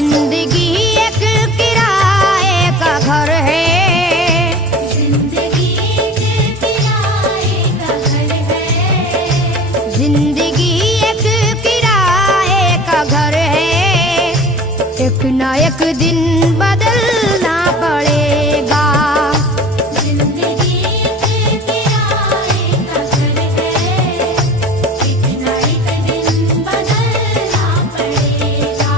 जिंदगी एक किराए का घर है, जिंदगी एक किराए का घर है, जिंदगी एक किराए का घर है। एक ना एक दिन बदलना पड़ेगा। जिंदगी एक किराए का घर है, एक ना एक दिन बदलना पड़ेगा।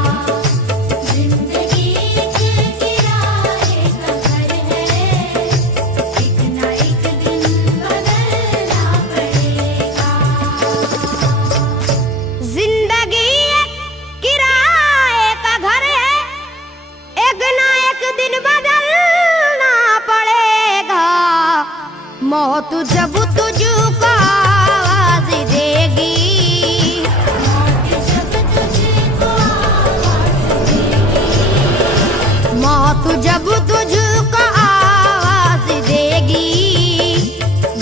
जिंदगी एक किराए का घर है, एक ना एक दिन बदलना पड़ेगा। जिंदगी एक किराए का घर है, एक ना एक दिन बदलना पड़ेगा। मौत जब तुझको आवाज देगी, मौत जब तुझको आवाज़ देगी, मौत जब तुझको आवाज देगी,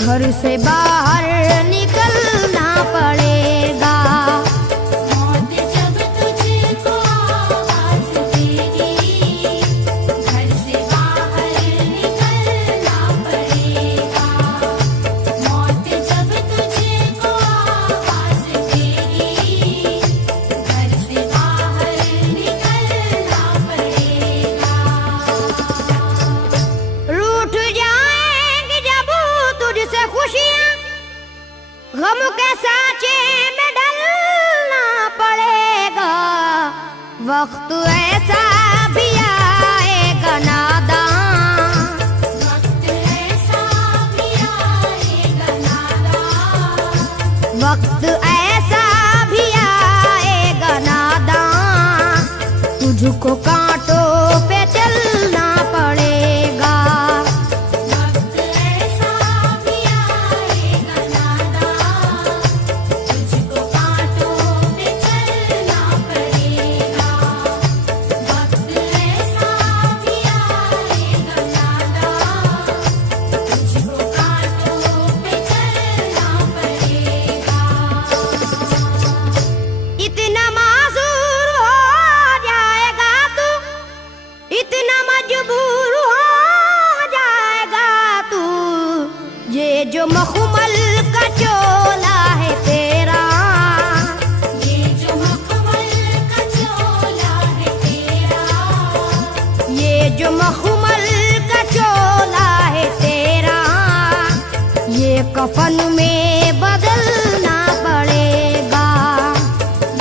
घर से बाहर निकलना पड़ेगा। मौत जब तुझको आवाज़ देगी, घर से बाहर निकलना पड़ेगा। मौत जब तुझको आवाज़ देगी, घर से बाहर निकलना पड़ेगा। रूठ जाएंगी जब तुझसे खुशियां, गम के साँचे में ढलना पड़ेगा। वक्त ऐसा भी आएगा नादां, वक्त ऐसा भी आएगा नादां, वक्त ऐसा भी आएगा नादां। तुझको कांटों पे चलना पड़ेगा। वक्त ऐसा भी आएगा नादां, तुझको कांटों पे चलना पड़ेगा। वक्त ऐसा भी आएगा नादां, तुझको कांटों पे चलना पड़ेगा। इतना मासूर हो जाएगा तू, इतना मजबूर हो जाएगा तू। ये जो मखमल का चोला है तेरा, ये जो मखमल का चोला है तेरा, ये जो मखमल का चोला है तेरा, ये कफन में बदलना पड़ेगा।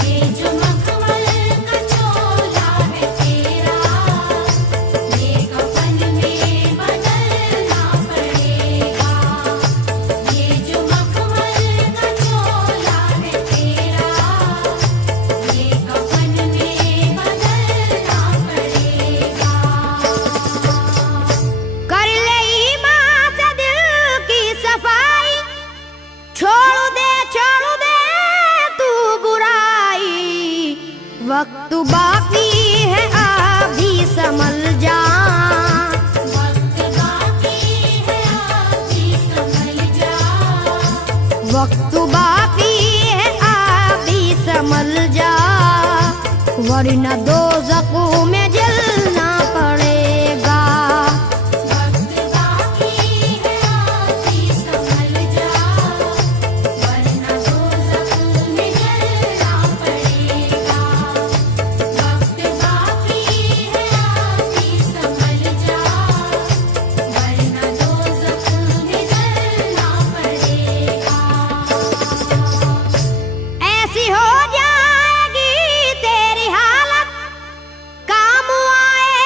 ये जो मखमल का चोला है तेरा, ये कफन में बदलना पड़ेगा। ये जो मखमल का चोला है तेरा, ये कफन में बदलना पड़ेगा। कर ले ईमान से दिल की सफाई, छोड़ दे तू बुराई। वक्त बाकी है अभी संभल जा, वक्त बाकी है अभी संभल जा, वक्त बाकी है अभी संभल जा। वरना दोज़ख में जलना पड़ेगा। वक्त बाकी है अभी संभल जा, वरना दोज़ख में जलना पड़ेगा। वक्त बाकी है अभी संभल जा, वरना दोज़ख में जलना पड़ेगा। ऐसी हो जाएगी तेरी हालत, काम आए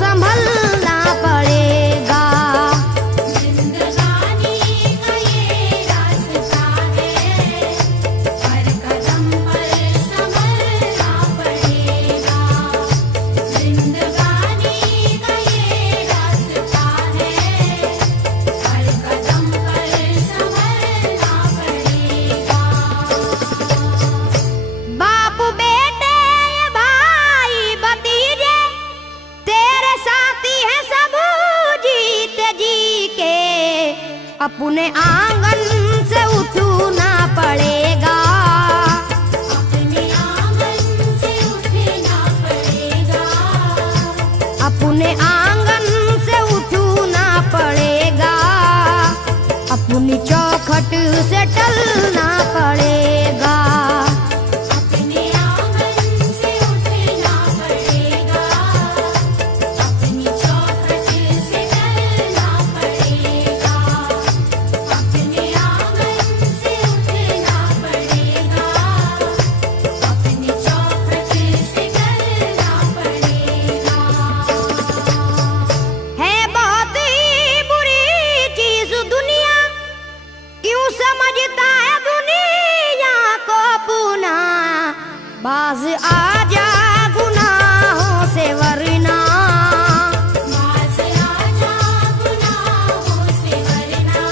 संभलना पड़ेगा। जिंदगानी का ये रास्ता है, हर कदम पर संभलना पड़ेगा। जिंदगानी का ये रास्ता है, हर कदम पर संभलना पड़ेगा। बाप बेटे भाई भतीजे तेरे साथी हैं सब जीते जी के, अपने आंगन से उठना पड़ेगा। अपने आंगन से उठना पड़ेगा। अपने आंगन से उठना पड़ेगा। अपनी चौखट से टलना पड़ेगा। अपने आंगन से उठना पड़ेगा। अपनी चौखट से टलना पड़ेगा। अपने आंगन से उठना पड़ेगा। अपनी चौखट से टलना पड़ेगा। है बहुत ही बुरी चीज दुनिया, क्यों समझता है दुनिया को पुना। बाज आजा गुनाहों से वरना, बाज आजा गुनाहों से वरना।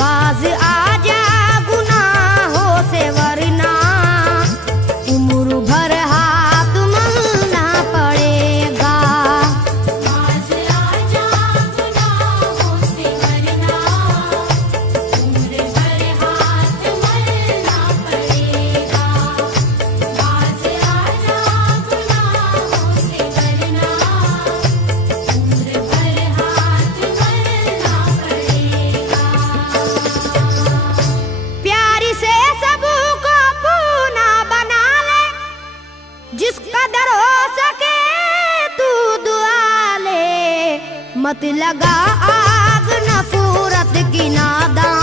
बाज आजा गुनाहों से वरना। उम्र भर हाथ मलना पड़ेगा। बाज आजा गुनाहों से वरना। उम्र भर हाथ मलना पड़ेगा। बाज आजा गुनाहों से वरना। उम्र भर हाथ मलना पड़ेगा। प्यार से सबको पूना बना ले, जिस कदर हो सके तू दुआ ले। मत लगा आग नफरत की नादान।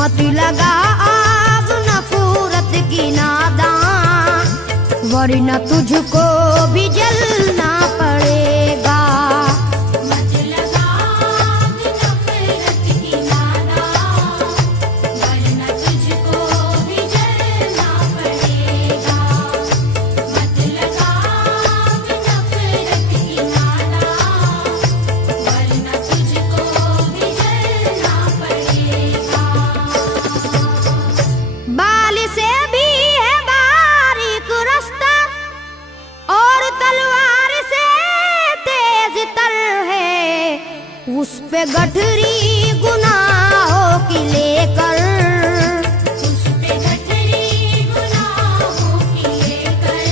मत लगा आग नफरत की नादान, वरना तुझको भी जलना पड़ेगा। मत लगा आग नफरत की नादान, वरना तुझको भी जलना पड़ेगा। मत लगा आग नफरत की नादान, वरना तुझको भी जलना पड़ेगा। बाल से भी है बारीक रास्ता, और तलवार से तेज तर है। उस पे गठरी गुनाहों की लेकर, उस पे गठरी गुनाहों की लेकर।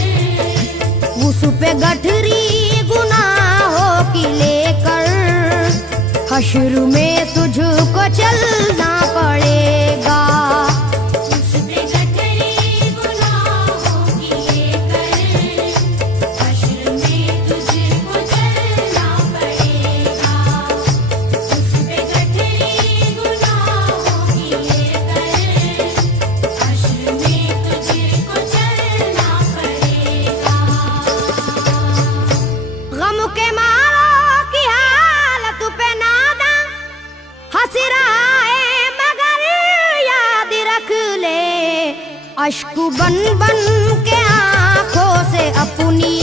उस पे गठरी गुनाहों की लेकर। हश्र में तुझको चलना पड़ेगा। उस पे गठरी गुनाहों की लेकर। हश्र में तुझको चलना पड़ेगा। उस पे गठरी गुनाहों की लेकर। हश्र में तुझको चलना पड़ेगा। गम के मारों की हालत पे नादा हंस रहा है, मगर याद रख ले। अश्क बन बन के आंखों से अपनी,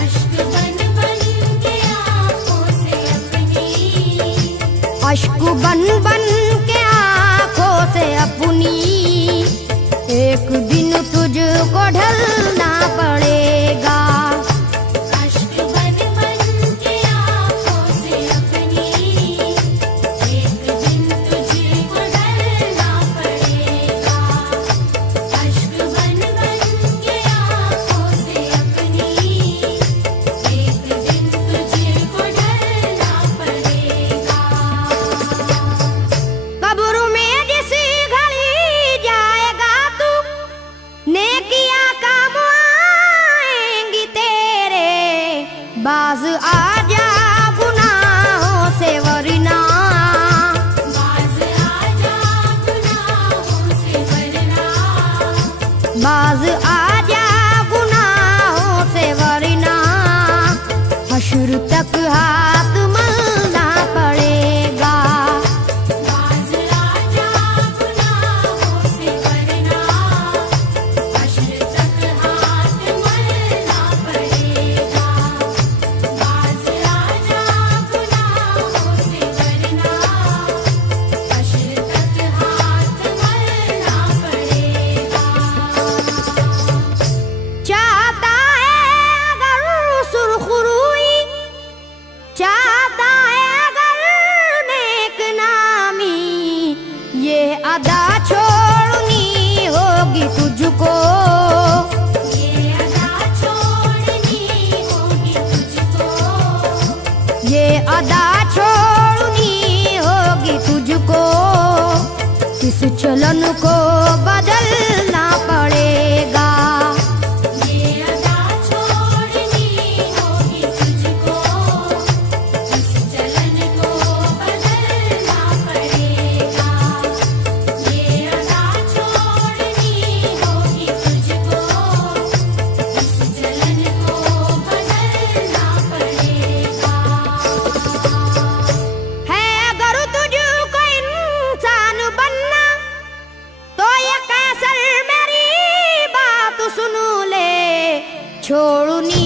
अश्क बन बन के आँखों से अपनी। अश्क बन बन के आंखों से अपनी। एक दिन तुझको ढलना पड़ेगा। अश्क बन बन के आँखों से अपनी। एक दिन तुझको ढलना पड़ेगा। अश्क बन बन के आँखों से अपनी। एक दिन तुझको ढलना पड़ेगा। बाज आजा गुनाहों से वरना हश्र तक हाथ मलना पड़ेगा। बाज आजा गुनाहों से वरना हश्र तक हाथ मलना पड़ेगा। बाज आजा गुनाहों से वरना हश्र तक हाथ मलना पड़ेगा। चाहता है अगर सुरखरुई, चाहता है अगर नेक नामी, ये अदा छोड़नी होगी तुझको। ये अदा छोड़नी होगी तुझको। ये अदा छोड़नी होगी तुझको। इस चलन को बदलना पड़ेगा। ये अदा छोड़नी होगी तुझको। इस चलन को बदलना पड़ेगा। ये अदा छोड़नी होगी तुझको। इस चलन को बदलना पड़ेगा। है अगर तुझको इंसान बनना तो ये कैसर मेरी बात सुन ले, छोड़नी